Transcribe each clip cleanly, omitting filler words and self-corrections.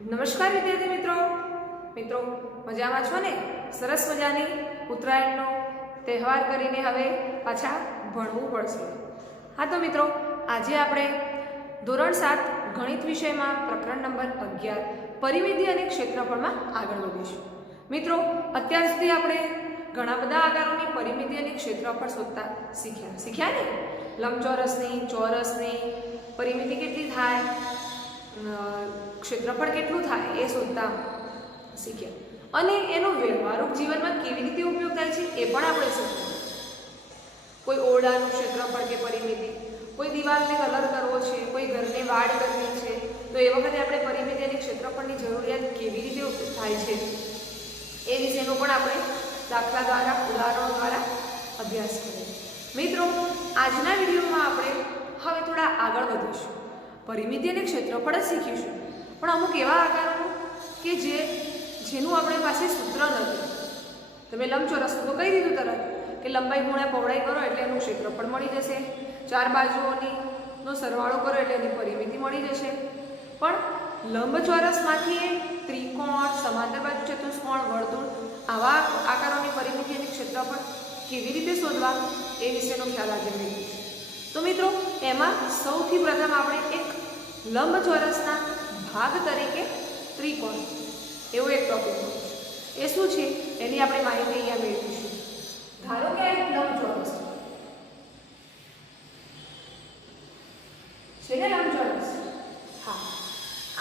નમસ્કાર વિદ્યાર્થી મિત્રો મજામાં છો ને? સરસ મજાની ઉત્તરાયણનો તહેવાર કરીને હવે પાછા ભણવું પડશે. હા તો મિત્રો, આજે આપણે ધોરણ 7 ગણિત વિષયમાં પ્રકરણ નંબર 11 પરિમિતિ અને ક્ષેત્રફળમાં આગળ વધીશું. મિત્રો, અત્યાર સુધી આપણે ઘણા બધા આકારોની પરિમિતિ અને ક્ષેત્રફળ શોધતા શીખ્યા ને? લંબચોરસની, ચોરસની પરિમિતિ કેટલી થાય, ક્ષેત્રફળ કેટલું થાય એ શોધતા શીખ્યા. અને એનો વ્યવહારિક જીવનમાં કેવી રીતે ઉપયોગ થાય છે એ પણ આપણે શીખ્યા. કોઈ ઓરડાનું ક્ષેત્રફળ કે પરિમિતિ, કોઈ દિવાલને કલર કરવો છે, કોઈ ઘરને વાડ કરવી છે, તો એ વખતે આપણે પરિમિતિ અને ક્ષેત્રફળની જરૂરિયાત કેવી રીતે થાય છે એ વિશેનો પણ આપણે દાખલા દ્વારા, ઉદાહરણો દ્વારા અભ્યાસ કરીએ. મિત્રો, આજના વિડીયોમાં આપણે હવે થોડા આગળ વધીશું. પરિમિતિ અને ક્ષેત્રફળ જ શીખીશું, પણ અમુક એવા આકારોનું કે જેનું આપણી પાસે સૂત્ર નથી. તમે લંબચોરસનું તો કહી દીધું તરત કે લંબાઈ ગુણ્યા પહોળાઈ કરો એટલે એનું ક્ષેત્રફળ મળી જશે, ચાર બાજુઓનો સરવાળો કરો એટલે એની પરિમિતિ મળી જશે. પણ લંબચોરસમાંથી ત્રિકોણ, સમાંતર બાજુ ચતુષ્કોણ, વર્તુળ આવા આકારોની પરિમિતિ અને ક્ષેત્રફળ કેવી રીતે શોધવા એ વિશેનો ખ્યાલ આજે મેળવીશું. તો મિત્રો, એમાં સૌથી પ્રથમ આપણે એક લંબચોરસના ભાગ તરીકે ત્રિકોણ એવો એક ટોપિક છે. એ શું છે એની આપણે માહિતી અહીંયા મેળવીશું. ધારો કે એક લંબચોરસ છે ને, લંબચોરસ. હા,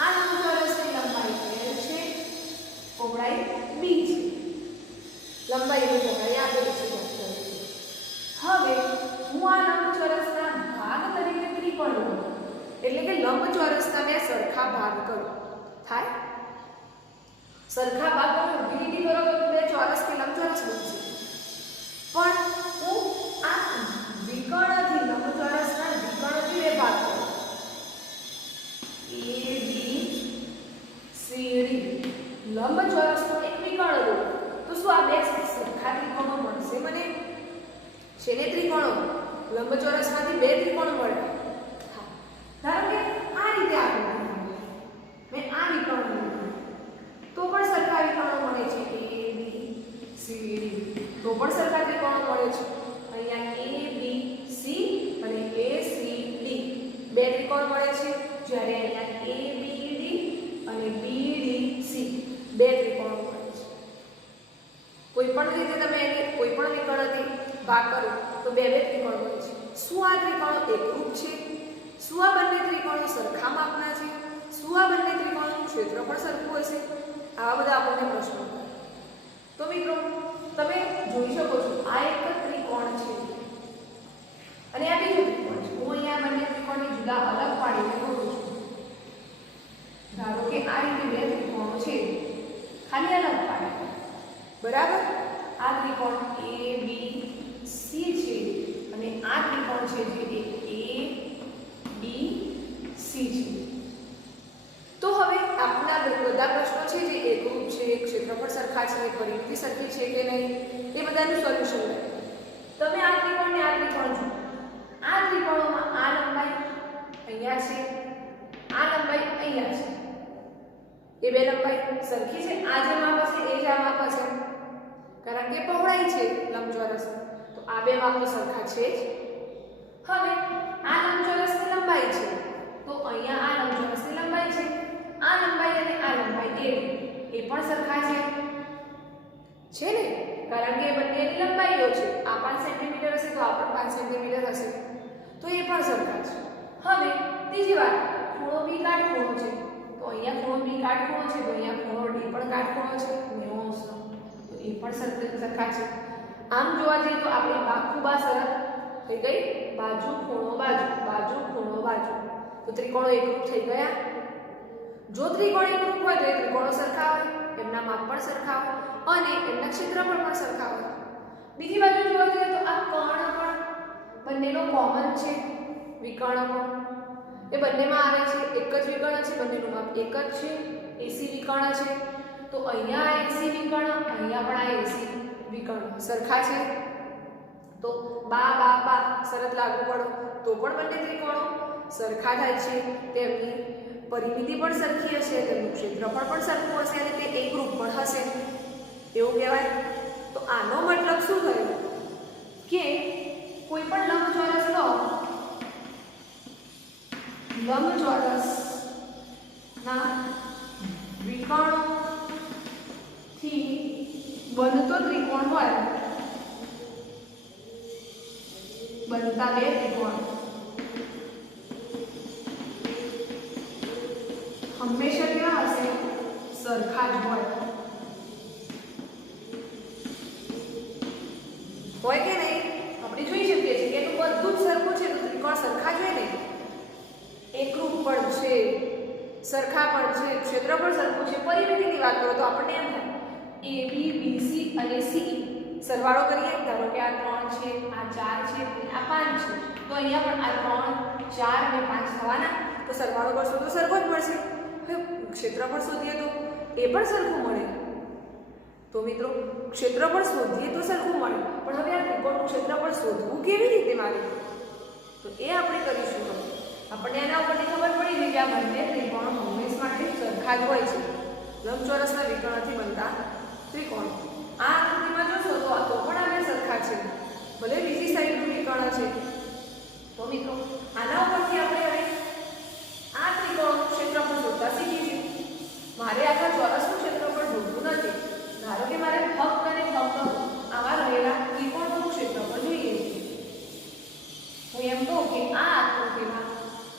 આ લંબચોરસની લંબાઈ L છે, પહોળાઈ B છે. લંબાઈની પહોળાઈ આપેલી છે. હવે હું આ લંબચોરસના ભાગ તરીકે ત્રિકોણ લઉં, એટલે કે લંબચોરસના મેં સરખા ભાગ કરું. થાય સરખા ભાગ તમે ઊભી કરો તો બે ચોરસ કે લંબચોરસ બનશે. પણ હું આ વિકર્ણથી, લંબચોરસના વિકર્ણથી બે ભાગ કરું, A B C D. લંબચોરસનો એક વિકર્ણ લો તો શું આ બે સરખા ત્રિકોણો મળશે મને? છે ને ત્રિકોણો, લંબચોરસમાંથી બે ત્રિકોણ મળે. ધારો કે આ રીતે આપણે મેં આ વિકર્ણ લીધું તો પણ સરખા વિકર્ણો મળે છે, A B C D. તો પણ સરખા ત્રિકોણો મળે છે. અહીંયા A B C અને A C D બે ત્રિકોણ મળે છે, જ્યારે અહીંયા A B D અને B D C બે ત્રિકોણો મળે છે. કોઈ પણ રીતે તમે એને કોઈ પણ વિકર્ણથી ભાગ કરો તો બે ત્રિકોણ મળે છે. શું આ ત્રિકોણો એકરૂપ છે? શું આ બંને ત્રિકોણો સરખા માપના છે? શું આ બંને ત્રિકોણોનું ક્ષેત્રફળ સરખું હશે? આવા બધા આપણને પ્રશ્નો થાય. તો મિત્રો, તમે જોઈ શકો છો આ એક ત્રિકોણ છે અને આ બીજો ત્રિકોણ છે. હું અહીંયા બંને ત્રિકોણને જુદા અલગ પાડીને દોરું છું. ધારો કે આ રીતે બે ત્રિકોણો છે, ખાલી અલગ પાડે. બરાબર? આ ત્રિકોણ A B C છે અને આ ત્રિકોણ છે જે A B C છે. તો હવે આપણા બધા પ્રશ્નો છે જે એકરૂપ છે, ક્ષેત્રફળ સરખા છે, પરિમિતિ સરખી છે કે નહીં, એ બધાનું સોલ્યુશન લાવો. તમે આ ત્રિકોણને આ ત્રિકોણ જુઓ. આ ત્રિકોણોમાં આ લંબાઈ અહીંયા છે, આ લંબાઈ અહીંયા છે. એ બે લંબાઈ સરખી છે. આ જે માપ હશે એ જ આ માપ હશે, કારણ કે પહોળાઈ છે લંબચોરસ. તો આ બે માપ તો સરખા છે જ. હવે આ લંબચોરસની લંબાઈ છે તો અહીંયા આ લંબચોરસની લંબાઈ છે. આ લંબાઈ અને આ લંબાઈ એ પણ સરખા છે ને, કારણ કે બંનેની લંબાઈઓ છે. આ 5 સેન્ટીમીટર હશે તો આ પણ 5 સેન્ટીમીટર હશે, તો એ પણ સરખા છે. હવે ત્રીજી વાત, ખૂણો B કાટખૂણો છે. તો અહીંયા ખૂણો B કાટખૂણો છે, તો અહીંયા ખૂણો D પણ કાટખૂણો છે 90°નો, તો એ પણ સરખા છે. આમ જોવા જઈએ તો આપણી બાખુબા શરત થઈ ગઈ. બાજુ ખૂણો બાજુ, બાજુ ખૂણો બાજુ, તો ત્રિકોણો એકરૂપ થઈ ગયા. જો ત્રિકોણ એકરૂપ હોય તો એ ત્રિકોણો સરખા હોય, એમના માપ પણ સરખા હોય અને એમના ક્ષેત્રફળ પણ સરખા હોય. બીજી બાજુ જોવા જઈએ તો આ કર્ણ પણ બંનેનો કોમન છે, વિકર્ણ પણ એ બંનેમાં આવે છે. એક જ વિકર્ણ છે, બંનેનું માપ એક જ છે, AC વિકર્ણ છે. તો અહીંયા AC વિકર્ણ, અહીંયા પણ આ AC વિકર્ણ સરખા છે. તો બા શરત લાગુ પડો તો પણ બંને ત્રિકોણો સરખા થાય છે. તેમની પરિમિતિ પણ સરખી હશે, તેનું ક્ષેત્રફળ પણ સરખું હશે અને તે એકરૂપ પણ હશે એવું કહેવાય. તો આનો મતલબ શું થયો કે કોઈ પણ લંબચોરસ લો, લંબચોરસના વિકર્ણોથી બનતો ત્રિકોણ હોય, બનતા બે ત્રિકોણ હંમેશા કેવા હશે? સરખા જ હોય કે નહીં? આપણે જોઈ શકીએ છીએ કે એનું બધું જ સરખું છે, તો ત્રિકોણ સરખા જ હોય ને, એકરૂપ પણ છે, સરખા પણ છે, ક્ષેત્રફળ સરખું છે. પરિમિતિની વાત કરો તો આપણને એમ થાય AB, BC અને CE સરવાળો કરીએ, ધારો કે આ 3 છે, આ 4 છે, આ 5 છે, તો અહીંયા પણ આ 3, 4 અને 5 થવાના, તો સરવાળો કરશો તો સરખો જ મળશે. હવે ક્ષેત્રફળ શોધીએ તો એ પણ સરખું મળે. તો મિત્રો ક્ષેત્રફળ શોધીએ તો સરખું મળે, પણ હવે આ ત્રિકોણનું ક્ષેત્રફળ શોધવું કેવી રીતે મારે? તો એ આપણે કરીશું. આપણને એના ઉપરથી ખબર પડી ગઈ કે આ બંને ત્રિકોણો હંમેશા માટે સરખા જ હોય છે, લંબચોરસના વિકર્ણથી બનતા ત્રિકોણ. આ આકૃતિમાં જોશો તો પણ આ બે સરખા છે, ભલે બીજી સાઈડનું વિકર્ણ છે. તો મિત્રો આના ઉપરથી આપણે હવે આ ત્રિકોણનું ક્ષેત્રફળ શોધતા શીખીશું. મારે આખા ચોરસનું ક્ષેત્રફળ શોધવું નથી. ધારો કે મારે ફક્ત અને ફક્ત આવા રહેલા ત્રિકોણનું ક્ષેત્રફળ જોઈએ છે. હું એમ કહું કે આ આકૃતિમાં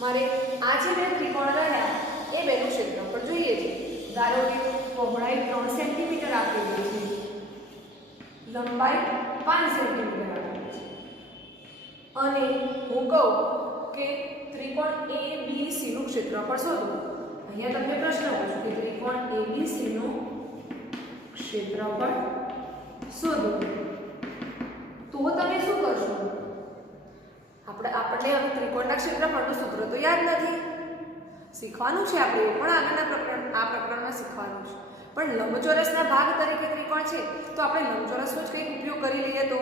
મારે આ જે બે ત્રિકોણ રહ્યા એ બેનું ક્ષેત્રફળ જોઈએ છે. ધારો કે પહોળાઈ 3 સેન્ટીમીટર આપેલી છે, લંબાઈ 5 સેન્ટીમીટર આપેલી છે, અને હું કહું કે ત્રિકોણ ABC નું ક્ષેત્રફળ શોધો. અહીંયા તમને પ્રશ્ન પૂછું કે ત્રિકોણ ABC નું ક્ષેત્રફળ શોધો, તો તમે શું કરશો? આપણને હવે ત્રિકોણના ક્ષેત્રફળનું સૂત્ર તો યાદ નથી, શીખવાનું છે આપણે, પણ આગળના આ પ્રકરણમાં શીખવાનું છે. પણ લંબચોરસના ભાગ તરીકે ત્રિકોણ છે, તો આપણે લંબચોરસનો જ કંઈક ઉપયોગ કરી લઈએ. તો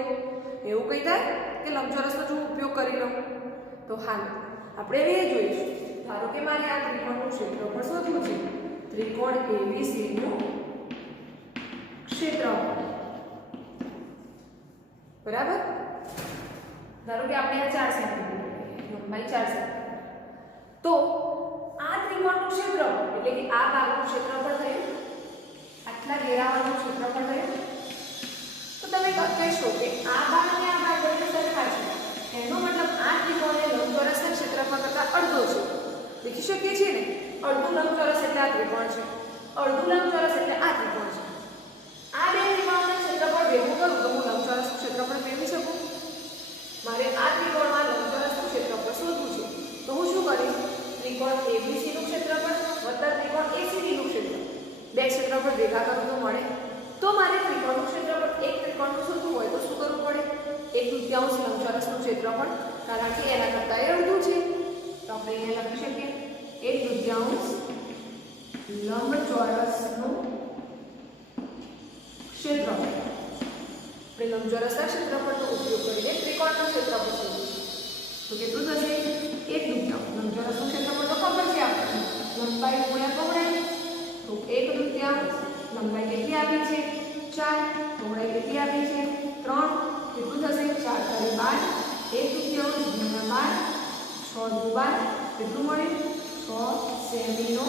એવું કહી થાય કે લંબચોરસનો જ ઉપયોગ કરી લો. તો હાલ આપણે હવે એ જોઈશું. ધારો કે મારે આ ત્રિકોણનું ક્ષેત્રફળ શોધવું છે, ત્રિકોણ ABC નું ક્ષેત્રફળ, બરાબર. ધારો કે આપણે આ 4 સેન્ટીમીટર લંબાઈ 4 સેન્ટીમીટર, તો આ ત્રિકોણનું ક્ષેત્રફળ એટલે કે આ ભાગનું ક્ષેત્રફળ થયું, આટલા ઘેરાવાનું ક્ષેત્રફળ થયું. તો તમે કહેશો કે આ ભાગ અને આ ભાગ બંને સરખા છે, એનો મતલબ આ ત્રિકોણને લંબચોરસના ક્ષેત્રફળ કરતાં અડધો છે. લખી શકીએ છીએ ને, અડધું લંબચોરસ એટલે આ ત્રિકોણ છે, અડધું લંબચોરસ એટલે આ ત્રિકોણ છે. આ બે ત્રિકોણનું ક્ષેત્રફળ ભેગું કરું તો હું લંબચોરસનું ક્ષેત્રફળ મેળવી શકું. મારે આ ત્રિકોણમાં લંબચોરસનું ક્ષેત્રફળ શોધવું છે, તો હું શું કરીશ? ત્રિકોણ ABC નું ક્ષેત્રફળ વત્તા ત્રિકોણ ACD નું ક્ષેત્રફળ, બે ક્ષેત્રફળ ભેગા કરું તો મળે. તો મારે ત્રિકોણનું ક્ષેત્રફળ એક ત્રિકોણનું શોધવું હોય તો શું કરવું પડે? 1/2 લંબચોરસનું ક્ષેત્રફળ, કારણ કે એના કરતાં એ અડધું છે, તો આપણે અહીંયા લખી શકીએ 1/2 લંબચોરસનું ક્ષેત્રફળ. આપણે લંબચોરસના ક્ષેત્રફળનો ઉપયોગ કરીને ત્રિકોણનું ક્ષેત્રફળ શોધીશું. તો કેટલું થશે? 1/2. લંબચોરસનું ક્ષેત્રફળ તો ખબર છે આપણને, લંબાઈ ગુણ્યા પહોળાઈ, તો 1/2. લંબાઈ કેટલી આપી છે? 4. પહોળાઈ કેટલી આપી છે? 3. કેટલું થશે? 4 × 12, 1/2 ગુણ્યા 12, 6 × 12, કેટલું મળે? 6 સેમીનો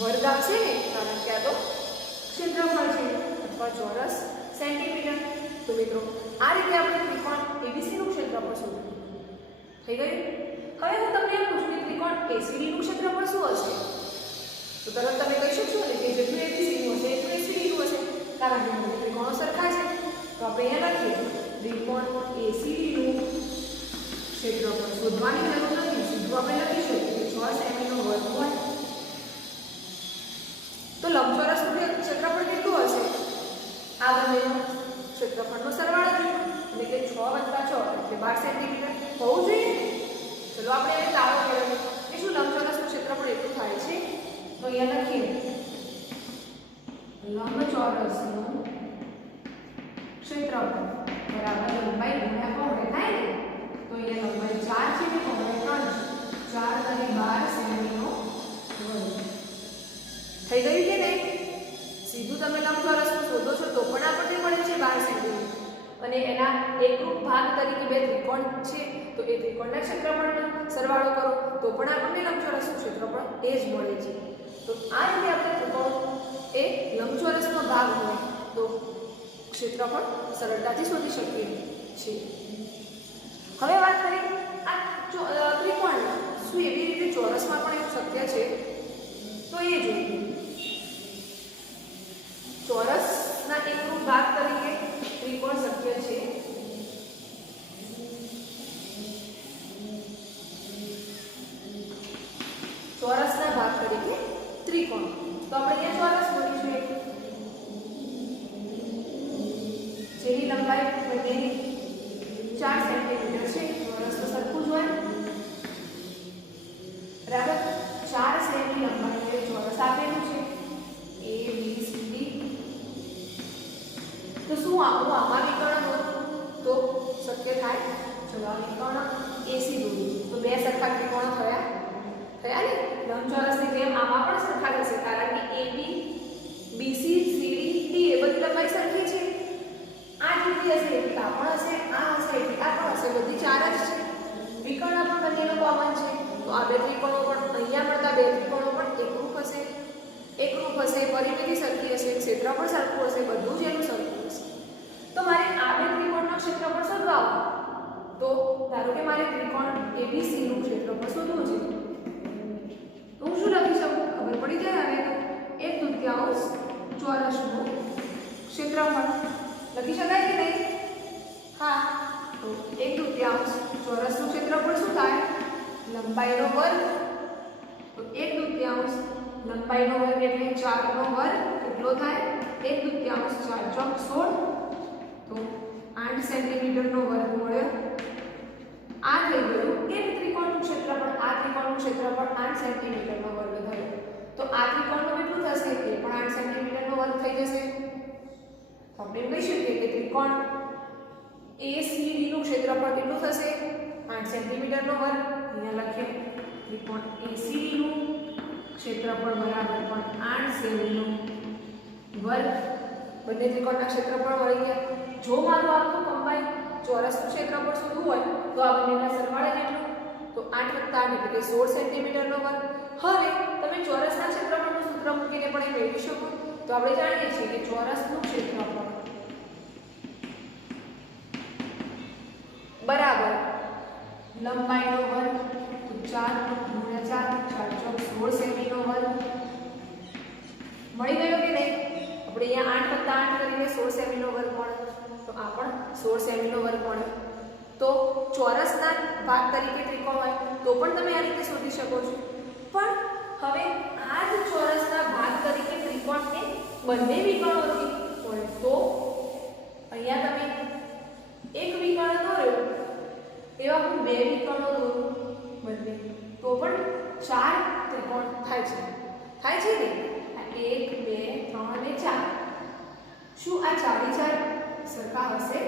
વર્ગ આપશે ને, કારણ કે આ તો ક્ષેત્રફળ છે અથવા ચોરસ સેન્ટીમીટર. તો મિત્રો આ રીતે આપણે ત્રિકોણ ABC નું ક્ષેત્રફળ શોધ્યું. થઈ ગયું. હવે હું તમને એમ પૂછું કે ત્રિકોણ ACD નું ક્ષેત્રફળ શું હશે? તો તરત તમે કહી શકશો ને કે જેટલું ABC નું હશે એટલું ACD નું હશે, કારણ કે બંને ત્રિકોણો સરખા છે. તો આપણે અહીંયા લખીએ ત્રિકોણ ACD નું ક્ષેત્રફળ શોધવાની જરૂર નથી, સીધું આપણે લખી શકીએ કે 6 સેમીનો વર્ગ હોય. તો લંબચોરસનું ક્ષેત્રફળ કેટલું હશે? આ બંનેનો ક્ષેત્રફળનો સરવાળો છે, એટલે કે 6 + 6 એટલે 12 સેન્ટીમીટર હોવું જોઈએ. ચલો આપણે એને તાળો કર્યો કે શું લંબચોરસનું ક્ષેત્રફળ એટલું થાય છે? તો અહીંયા લખીએ લંબચોરસનું ક્ષેત્રફળ બરાબર લંબાઈ ગુણ્યા પહોળાઈ થાય ને. તો અહીંયા લંબાઈ 4 છે ને પહોળાઈ 3 છે, 4 × 12 સેમીનો થઈ ગયું કે નહીં? સીધું તમે લંબચોરસનું શોધો છો તો પણ આપણને મળે છે 12 સેન્ટીમીટર અને એના એકરૂપ ભાગ તરીકે બે ત્રિકોણ છે તો એ ત્રિકોણના ક્ષેત્રફળનો સરવાળો કરો તો પણ આપણને લંબચોરસનું ક્ષેત્રફળ એ જ મળે છે. તો આ રીતે આપણે ત્રિકોણ એ લંબચોરસનો ભાગ હોય તો ક્ષેત્રફળ સરળતાથી શોધી શકીએ છીએ. હવે વાત કરીએ આ ત્રિકોણ શું એવી રીતે ચોરસમાં પણ એવું શક્ય છે તો એ જોઈએ. ચોરસના એકરૂપ ભાગ તરીકે ત્રિકોણ શક્ય છે. ચોરસના ભાગ તરીકે ત્રિકોણ તો આપણે અહીંયા ચોરસ બોલીશું જેની લંબાઈ બંનેની 4 સેન્ટીમીટર છે. ચોરસ તો સરખું જ હોય બરાબર. 4 સેમી લંબાઈ ચોરસ આપેલું છે A B C D. તો શું આપણું આમાં વિકર્ણ હોય તો શક્ય થાય? ચલો આ વિકર્ણ AC દોરીએ તો બે સરખા ત્રિકોણ થયા ને. લંબચોરસની જેમ આમાં પણ સરખા થશે કારણ કે AB BC CD D એ બધી લંબાઈ સરખી છે. આ જેટલી હશે એટલી આ પણ હશે, આ હશે એટલી આ પણ હશે, બધી 4 જ છે. વિકર્ણ પણ બંનેનો કોમન છે તો આ બે ત્રિકોણો પણ અહીંયા મળતા બે ત્રિકોણો પણ એકરૂપ હશે. પરિમિતિ સરખી હશે, ક્ષેત્રફળ સરખું હશે, બધું જ એનું સરખું હશે. તો મારે આ બે ત્રિકોણનો ક્ષેત્રફળ શોધવા તો ધારો કે મારે ત્રિકોણ ABC નું ક્ષેત્રફળ શોધવું છે તો હું શું લખી શકું? ખબર પડી જાય હવે તો 1/3 ચોરસનું ક્ષેત્રફળ લખી શકાય કે નહીં? હા. તો 1/3 ચોરસનું ક્ષેત્રફળ શું થાય? લંબાઈનો વર્ગ. તો 1/3 લંબાઈનો વર્ગ એટલે 4 નો વર્ગ કેટલો થાય? 1/3 4 ચોક 16 તો 8 સેન્ટીમીટરનો વર્ગ મળ્યો. આ થઈ ગયું એક ત્રિકોણનું ક્ષેત્રફળ. આ ત્રિકોણનું ક્ષેત્રફળ 8 સેન્ટીમીટરનો વર્ગ થયો. તો આ ત્રિકોણનું કેટલું થશે? એ પણ 8 સેન્ટીમીટરનો વર્ગ થઈ જશે. તો આપણે કહી શકીએ કે ત્રિકોણ ACD નું ક્ષેત્રફળ કેટલું થશે? 8 સેન્ટીમીટરનો વર્ગ. અહીંયા લખીએ ત્રિકોણ ACD નું ક્ષેત્રફળ બરાબર પણ 8 સેમીનો વર્ગ. બંને ત્રિકોણના ક્ષેત્રફળ મળી ગયા. જો મારું આખું કમ્બાઈન ચોરસનું ક્ષેત્રફળ શોધવું હોય તો આ બંનેના સરવાળા કેટલું? તો 8 + 8 એટલે 16 સેન્ટીમીટરનો વર્ગ. હવે તમે ચોરસના ક્ષેત્રફળનું સૂત્ર મૂકીને પણ મેળવી શકો. તો આપણે જાણીએ છીએ કે ચોરસનું ક્ષેત્રફળ બરાબર લંબાઈનો વર્ગ 4 × 4 4 ચોક 16 સેમીનો વર્ગ. મળી ગયો કે નહીં? આપણે અહીંયા 8 + 8 કરીને 16 સેમીનો વર્ગ મળે તો આ પણ 16 સેમીનો વર્ગ મળે. તો ચોરસના ભાગ તરીકે ત્રિકોણ હોય તો પણ તમે આ રીતે શોધી શકો છો. પણ હવે આ જ ચોરસના ભાગ તરીકે ત્રિકોણને બંને વિકર્ણોથી હોય તો અહીંયા તમે એક વિકર્ણ દોર્યો એવા હું બે વિકર્ણો દોરું બંને તો પણ 4 ત્રિકોણ થાય છે ને? 1 2 3 અને 4. શું આ 4 સરખા હશે?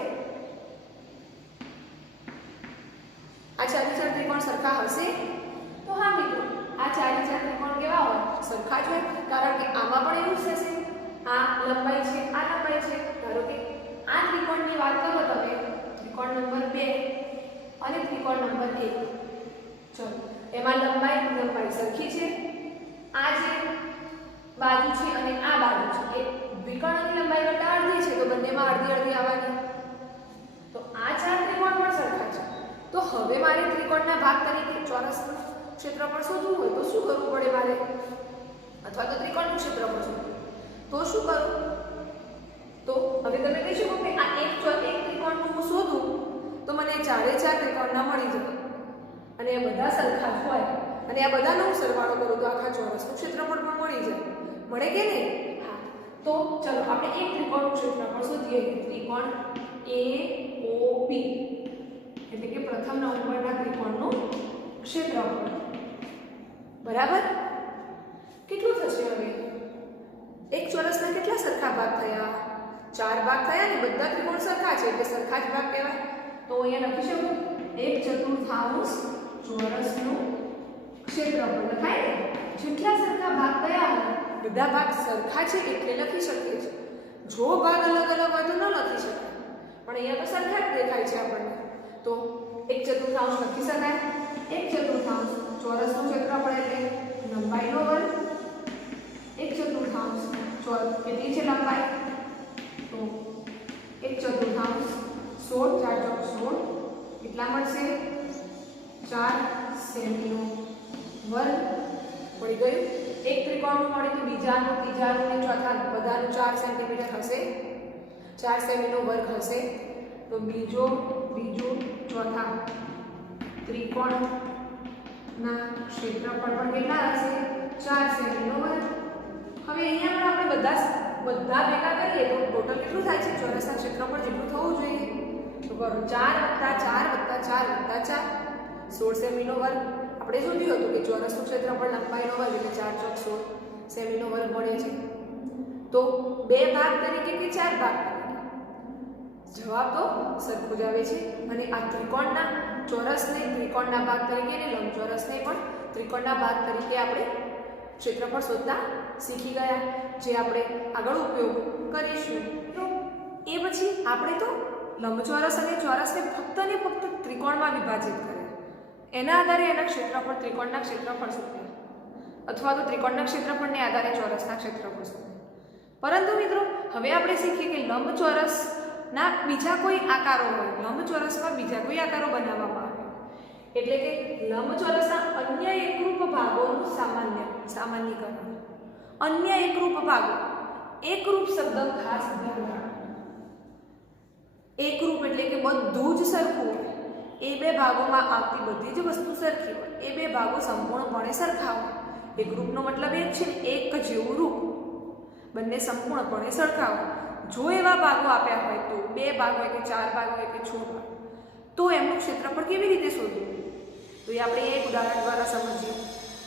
આ 4 ત્રિકોણ સરખા હશે? તો હા મિત્રો, આ 4 ત્રિકોણ કેવા હોય? સરખા જ હોય. કારણ કે આમાં પણ એવું જ થશે. આ લંબાઈ છે, આ લંબાઈ છે. ધારો કે આ ત્રિકોણની વાત કરો તમે, ત્રિકોણ નંબર 2 અને ત્રિકોણ નંબર 1. ચલો એમાં લંબાઈ સરખી છે. આ જે બાજુ છે અને આ બાજુ છે એ વિકર્ણની લંબાઈ કરતા અડધી છે તો બંનેમાં અડધી અડધી આવવાની. તો આ 4 ત્રિકોણ પણ સરખા છે. તો હવે મારે ત્રિકોણના ભાગ તરીકે ચોરસનું ક્ષેત્રફળ શોધવું હોય તો શું કરવું પડે મારે? અથવા તો ત્રિકોણનું ક્ષેત્રફળ શોધવું તો શું કરું? તો હવે તમે કહી શકો કે આ એક ત્રિકોણનું હું શોધું તો મને 4 ત્રિકોણના મળી જાય અને એ બધા સરખા જ હોય અને આ બધાનો હું સરવાળો કરું તો આખા ચોરસનું ક્ષેત્રફળ પણ મળી જાય. મળે કે નહીં? હા. તો ચલો આપણે એક ત્રિકોણનું ક્ષેત્રફળ શોધીએ. ત્રિકોણ AOB એટલે કે પ્રથમ નંબરના ત્રિકોણનું ક્ષેત્રફળ બરાબર કેટલું થશે? હવે એક ચોરસના કેટલા સરખા ભાગ થયા? 4 ભાગ થયા ને બધા ત્રિકોણ સરખા છે એટલે સરખા જ ભાગ કહેવાય. તો અહીંયા લખી શકું 1/4 ચોરસનું ક્ષેત્રફળ લખાય ને. જેટલા સરખા ભાગ થયા હોય બધા ભાગ સરખા છે એટલે લખી શકીએ છીએ. જો ભાગ અલગ અલગ હોય તો ન લખી શકાય, પણ અહીંયા તો સરખા જ દેખાય છે આપણને. તો 1/4 લખી શકાય. 1/4 ચોરસનું ક્ષેત્રફળ એટલે લંબાઈનો વર્ગ. 1/4 ચોરસ કેટલી છે લંબાઈ? તો 1/4 16 4 ચોક 16 કેટલા મળશે? 4 સેમીનો વર્ગ. મળી ગયું. એક ત્રિકોણનું મળ્યું તો બીજાનું, ત્રીજાનું ને ચોથાનું બધાનું 4 સેન્ટીમીટર હશે, 4 સેમીનો વર્ગ હશે. તો બીજું ચોથા ત્રિકોણના ક્ષેત્રફળ પણ કેટલા હશે? 4 સેમીનો વર્ગ. હવે અહીંયા પણ આપણે બધા ભેગા કરીએ તો ટોટલ કેટલું થાય છે? ચોરસના ક્ષેત્રફળ જેટલું થવું જોઈએ. તો કરો 4 + 4 + 4 + 4 16 સેમીનો વર્ગ. આપણે શોધ્યું હતું કે ચોરસનું ક્ષેત્રફળ લંબાઈનો વર્ગ એટલે 4 ચોક 16 સેમીનો વર્ગ મળે છે. તો 2 ભાગ તરીકે કે 4 ભાગ તરીકે? જવાબ તો સરખો જ આવે છે. અને આ ત્રિકોણના ચોરસને ત્રિકોણના ભાગ તરીકે અને લંબચોરસને પણ ત્રિકોણના ભાગ તરીકે આપણે ક્ષેત્રફળ શોધતા શીખી ગયા, જે આપણે આગળ ઉપયોગ કરીશું. તો એ પછી આપણે તો લંબચોરસ અને ચોરસને ફક્ત ને ફક્ત ત્રિકોણમાં વિભાજિત કરે, એના આધારે એના ક્ષેત્રફળ ત્રિકોણના ક્ષેત્રફળ શોધે, અથવા તો ત્રિકોણના ક્ષેત્રફળને આધારે ચોરસના ક્ષેત્રફળ શોધે. પરંતુ મિત્રો હવે આપણે શીખીએ કે લંબચોરસના બીજા કોઈ આકારો હોય, લંબચોરસમાં બીજા કોઈ આકારો બનાવવામાં આવે, એટલે કે લંબચોરસના અન્ય એકરૂપ ભાગોનું સામાન્યીકરણ. અન્ય એકરૂપ ભાગો, એકરૂપ શબ્દ ખાસ ધ્યાન રાખો. એકરૂપ એટલે કે બધું જ સરખું હોય, એ બે ભાગોમાં આવતી બધી જ વસ્તુ સરખી હોય, એ બે ભાગો સંપૂર્ણપણે સરખા હોય. એકરૂપનો મતલબ એ છે એક જેવું રૂપ, બંને સંપૂર્ણપણે સરખા હોય. જો એવા ભાગો આપ્યા હોય તો 2 ભાગ હોય કે 4 ભાગ હોય કે 6 ભાગ, તો એમનું ક્ષેત્રફળ કેવી રીતે શોધવું? તો એ આપણે એક ઉદાહરણ દ્વારા સમજીએ.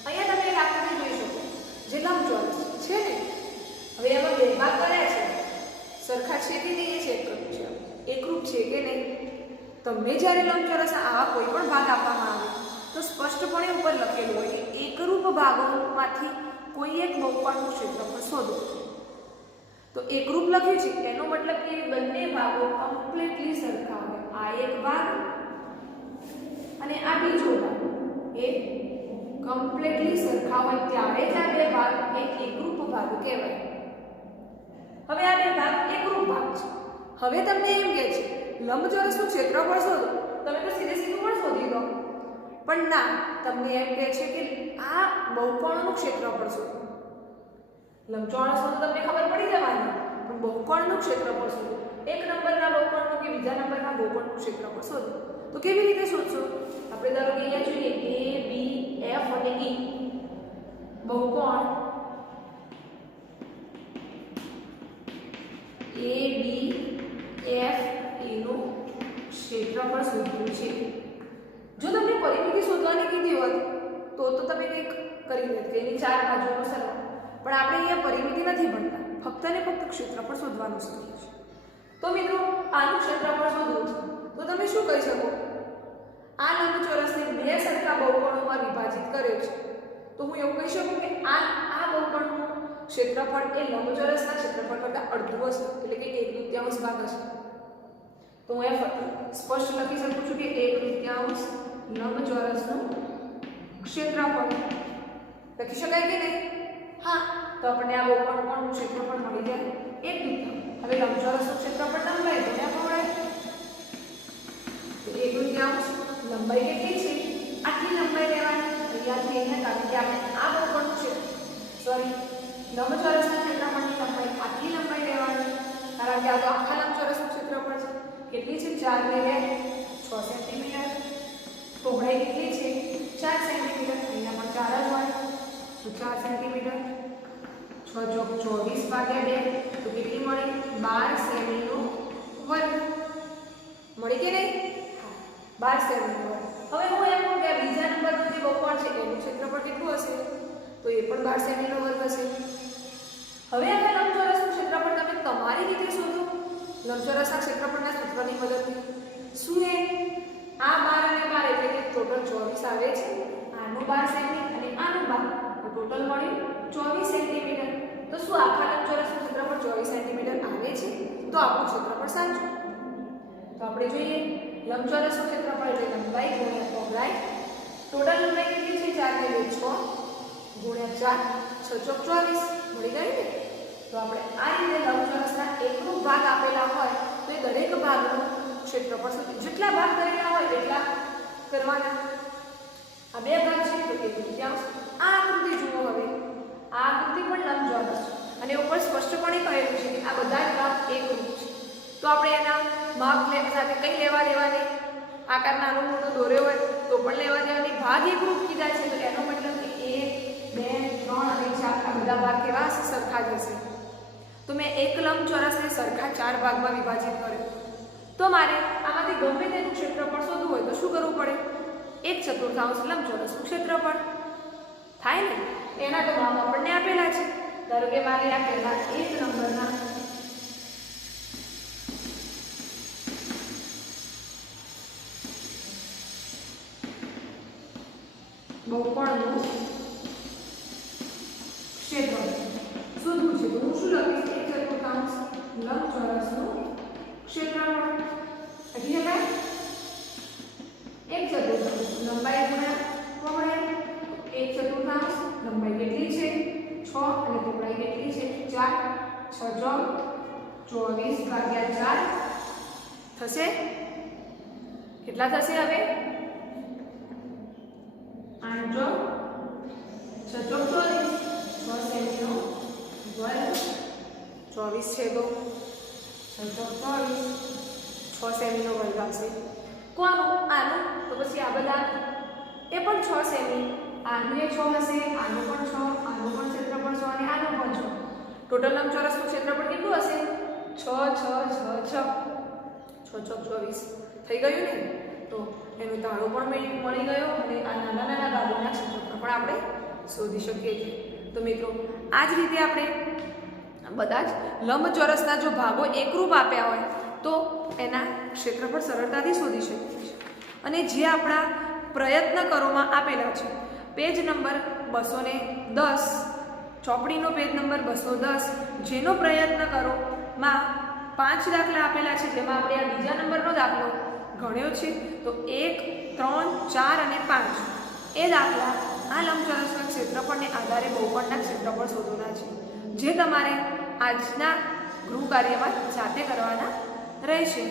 અહીંયા તમે એક આકૃતિ જોઈ શકો, જે લંબચોરસ છે ને. હવે એમાં 2 ભાગ કર્યા છે, સરખા છે કે નહીં એ ચેક કરવું છે, એકરૂપ છે કે નહીં. તમને જ્યારે લંબચોરસના આવા કોઈ પણ ભાગ આપવામાં આવે તો સ્પષ્ટપણે ઉપર લખેલું હોય કે એકરૂપ ભાગોમાંથી કોઈ એક બહુકોણનું ક્ષેત્રફળ શોધો. તો એકરૂપ લખ્યું છે એનો મતલબ કે બંને ભાગો કમ્પ્લીટલી સરખા હોય. આ એક ભાગ અને આ બીજો ભાગ એ કમ્પ્લીટલી સરખા હોય ત્યારે જ આ 2 ભાગ એક એકરૂપ ભાગ કહેવાય. હવે આ 2 ભાગ એકરૂપ ભાગ છે. હવે તમને એમ કહે છે લંબચોરસનું ક્ષેત્રફળ શોધો. તમે તો સીધે સીધું પણ શોધી દો, પણ ના, તમને એમ કહે છે કે આ બહુકોણનું ક્ષેત્રફળ શોધો. લંબચોરસનું તો તમને ખબર પડી જવાની, પણ બહુકોણનું ક્ષેત્રફળ શોધો. એક નંબરના બહુકોણનું કે બીજા નંબરના બહુકોણનું ક્ષેત્રફળ શોધો. તો કેવી રીતે શોધશો? આપણે ધારો કે અહીંયા જોઈએ A B F અને E બહુકોણ A B F એનું ક્ષેત્રફળ શોધવું છે. જો તમને પરિમિતિ શોધવાની કીધી હોત તો તમે કંઈક કરી દેત કે એની 4 બાજુનો સરવાળો, પણ આપણે અહીંયા પરિમિતિ નથી ભણતા, ફક્ત ને ફક્ત ક્ષેત્રફળ શોધવાનું શીખીએ છીએ. તો મિત્રો આનું ક્ષેત્રફળ શોધવું છે તો તમે શું કહી શકો? આ લંબચોરસને 2 સરખા બહુકોણોમાં વિભાજિત કર્યો છે, તો હું એવું કહી શકું કે આ બહુકોણનું ક્ષેત્રફળ એ લંબચોરસના ક્ષેત્રફળ કરતાં અડધું હશે, એટલે કે 1/3 ભાગ હશે. તો હું સ્પષ્ટ લખી શકું છું કે 1/3 લંબચોરસનું ક્ષેત્રફળ લખી શકાય કે નહીં? હા, તો આપણને આ બહુકોણનું ક્ષેત્રફળ મળી જાય 1/3. હવે લંબચોરસનું ક્ષેત્રફળ લંબાઈ તો પહોળાઈ, તો 1/3 લંબાઈ કેટલી છે? આટલી લંબાઈ લેવાની અહીંયાથી અહીંયા, કારણ કે આપણે આ બહુકોણનું લંબચોરસના ક્ષેત્રફળની લંબાઈ આટલી લંબાઈ લેવાની, કારણ કે આ તો આખા લંબચોરસનું ક્ષેત્રફળ છે. કેટલી છે? 4 ને 2 6 સેન્ટીમીટર. પહોળાઈ કેટલી છે? 4 સેન્ટીમીટર. અહીંયા પણ 4 જ હોય તો 4 સેન્ટીમીટર. 6 ચોક 24 ભાગ્યા 2 તો કેટલી મળી? 12 સેમીનો વર્ગ. મળી કે નહીં? હા, 12 સેમીનો વર્ગ. હવે હું એમ કહું કે બીજા નંબરનો જે બહુકોણ છે એનું ક્ષેત્રફળ કેટલું હશે? તો એ પણ 12 સેમીનો વર્ગ હશે. હવે આપણે લંબચોરસનું ક્ષેત્રફળ તમે તમારી રીતે શોધો, લંબચોરસના ક્ષેત્રફળના સૂત્રની મદદથી. શું એ? આ 12 અને 12 એટલે કે ટોટલ 24 આવે છે. આનું 12 સેમી અને આનું 12 તો ટોટલ મળ્યું 24 સેન્ટીમીટર. શું આખા લંબચોરસનું ક્ષેત્રફળ 24 સેન્ટીમીટર આવે છે? તો આપણું ક્ષેત્રફળ સાચું. તો આપણે જોઈએ લંબચોરસનું ક્ષેત્રફળ એટલે લંબાઈ ગુણ્યા પહોળાઈ. ટોટલ લંબાઈ કેટલી છે? 4 ને 2 6 ગુણ્યા 4 6 ચોક 24 મળી ગઈ ને. તો આપણે આ રીતે લંબચોરસના એકરૂપ ભાગ આપેલા હોય તો એ દરેક ભાગનું ક્ષેત્રફળ શોધીએ. જેટલા ભાગ કરેલા હોય એટલા કરવાના. આ બે ભાગ છે તો એક તૃતીયાંશ. આ આકૃતિ જુઓ હવે. આ આકૃતિ પણ લંબચોરસ છે અને ઉપર સ્પષ્ટપણે કહેલું છે કે આ બધા જ ભાગ એકરૂપ છે. તો આપણે એના માપ સાથે કઈ લેવા દેવાની? આકાર નાનો મોટો દોર્યો હોય તો પણ લેવા દેવાની. ભાગ એકરૂપ કીધા છે તો એનો મતલબ કે 1 2 3 અને 4 આ બધા ભાગ કેવા હશે? સરખા જ હશે. તો મેં એક લંબચોરસને સરખા 4 ભાગમાં વિભાજિત કર્યો. તો મારે આમાંથી ગમે તેનું ક્ષેત્રફળ શોધવું હોય તો શું કરવું પડે? 1/4 લંબચોરસનું ક્ષેત્રફળ થાય ને. એના તો માપ આપણને આપેલા છે. ધારો કે મારે આ પહેલા 1 નંબરના બહુકોણનું ક્ષેત્રફળ શોધવું છે. તો હું શું લખીશ? 1/4 લંબચોરસનું ક્ષેત્રફળ. હજી શકાય? 1/4 લંબાઈ ગુણ્યા પહોળાઈ. 1/4 લંબાઈ કેટલી છે? 6 અને પહોળાઈ કેટલી છે? 4 6 24 ભાગ્યા 4 થશે. કેટલા થશે હવે? 8 6 24 6 સેમીનો વર્ગ 24 છે તો 6 24 6 સેમીનો વર્ગ આવશે. કોનું? આનું. તો પછી આ બધા એ પણ 6 સેમી. આનું એ 6 હશે, આનું પણ 6, આનું પણ ક્ષેત્રફળ 6 અને આનું પણ 6. ટોટલ લંબચોરસનું ક્ષેત્રફળ કેટલું હશે? 6 6 6 6 6 24 થઈ ગયું ને. તો એનું તાળું પણ મળી ગયો અને આ નાના નાના ભાગોના ક્ષેત્રફળ પણ આપણે શોધી શકીએ છીએ. તો મિત્રો આ જ રીતે આપણે બધા જ લંબચોરસના જો ભાગો એકરૂપ આપ્યા હોય તો એના ક્ષેત્રફળ સરળતાથી શોધી શકીએ છીએ. અને જે આપણા પ્રયત્ન કરોમાં આપેલા છે પેજ નંબર 210 ચોપડીનો પેજ નંબર 210 જેનો પ્રયત્ન કરોમાં 5 દાખલા આપેલા છે જેમાં આપણે આ બીજા નંબરનો દાખલો ગણ્યો છે. તો 1 3 4 અને 5 એ દાખલા આ લંબચોરસના ક્ષેત્રફળને આધારે બહુકોણના ક્ષેત્રફળ શોધવાના છે જે તમારે આજના ગૃહ કાર્યમાં જાતે કરવાના રહેશે.